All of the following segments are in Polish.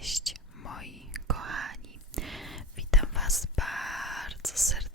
Cześć moi kochani. Witam Was bardzo serdecznie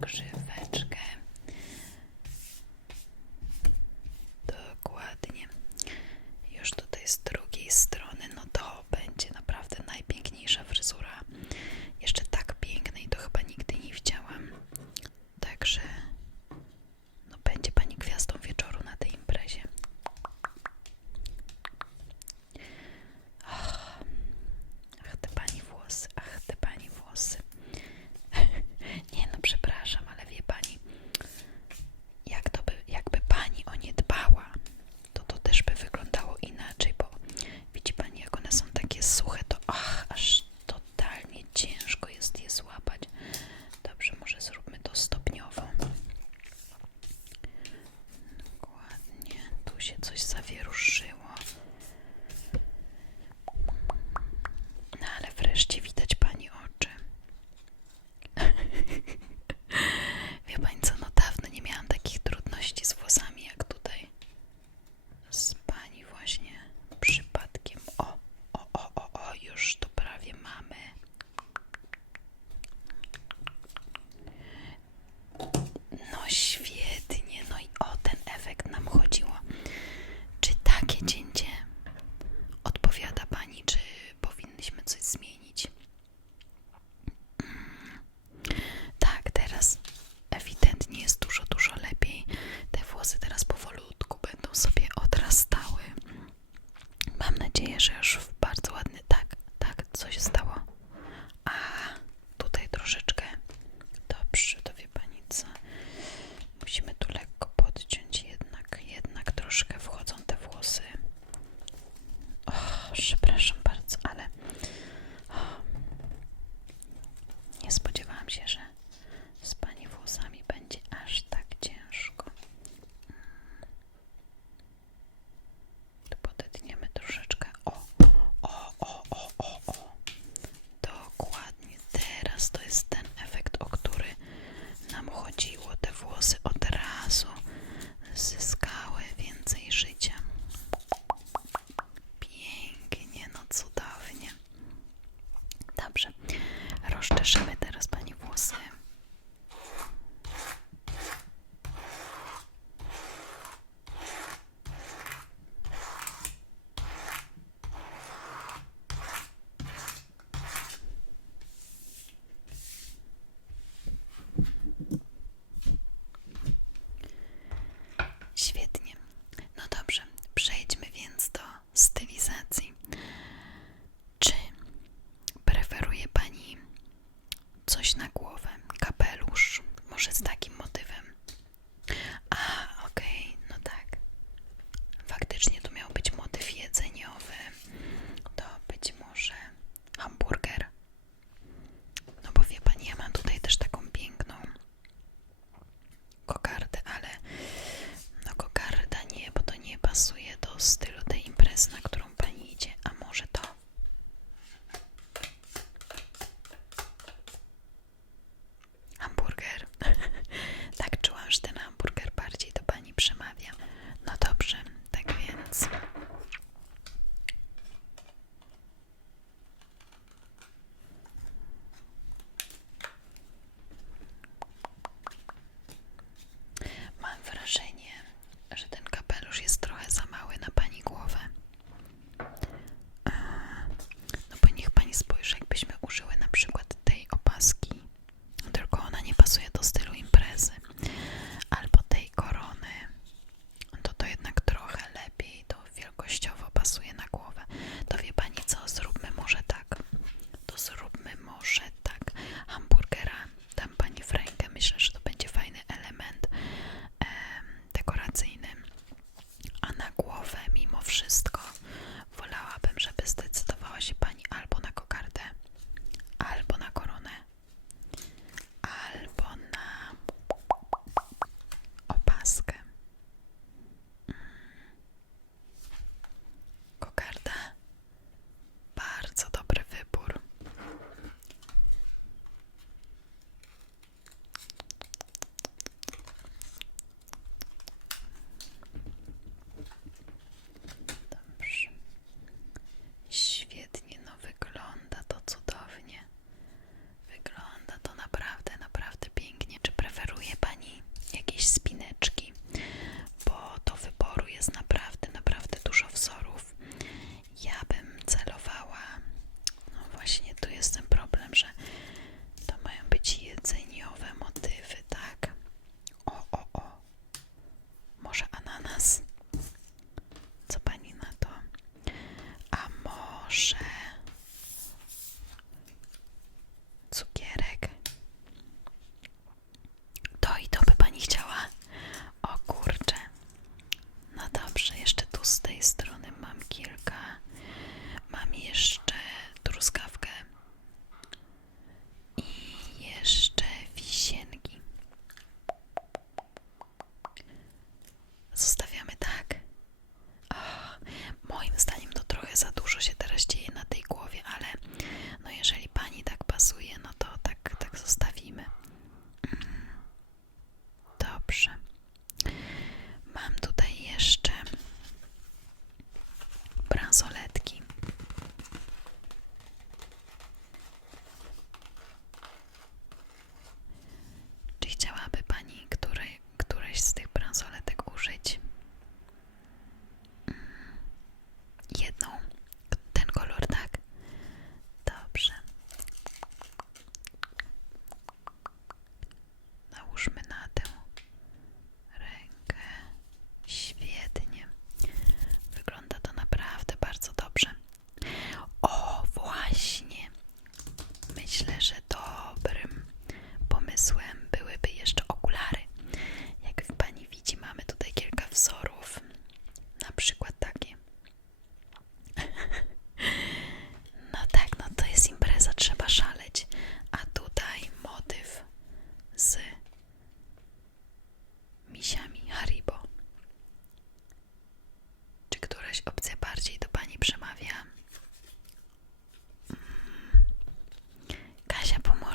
grzyw.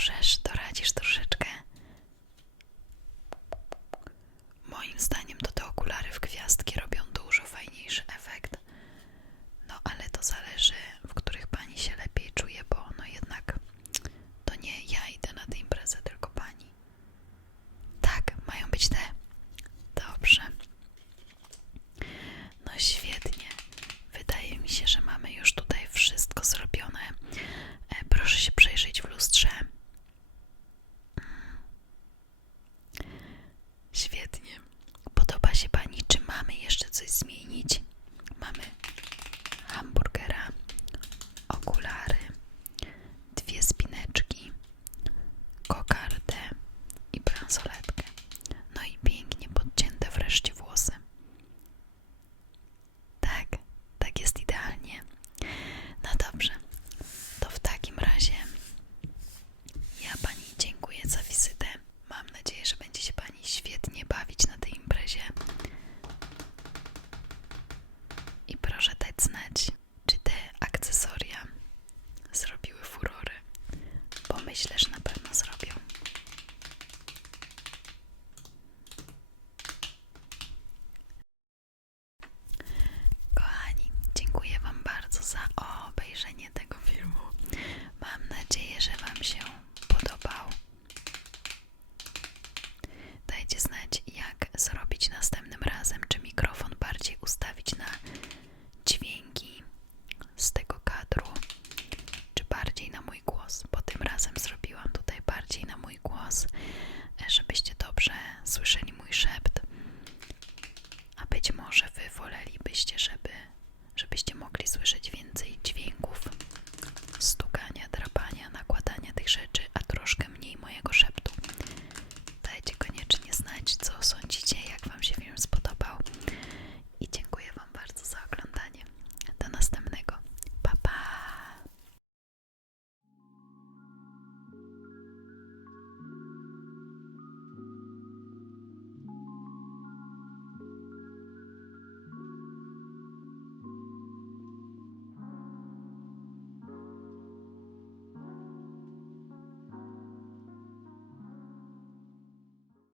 Kasia,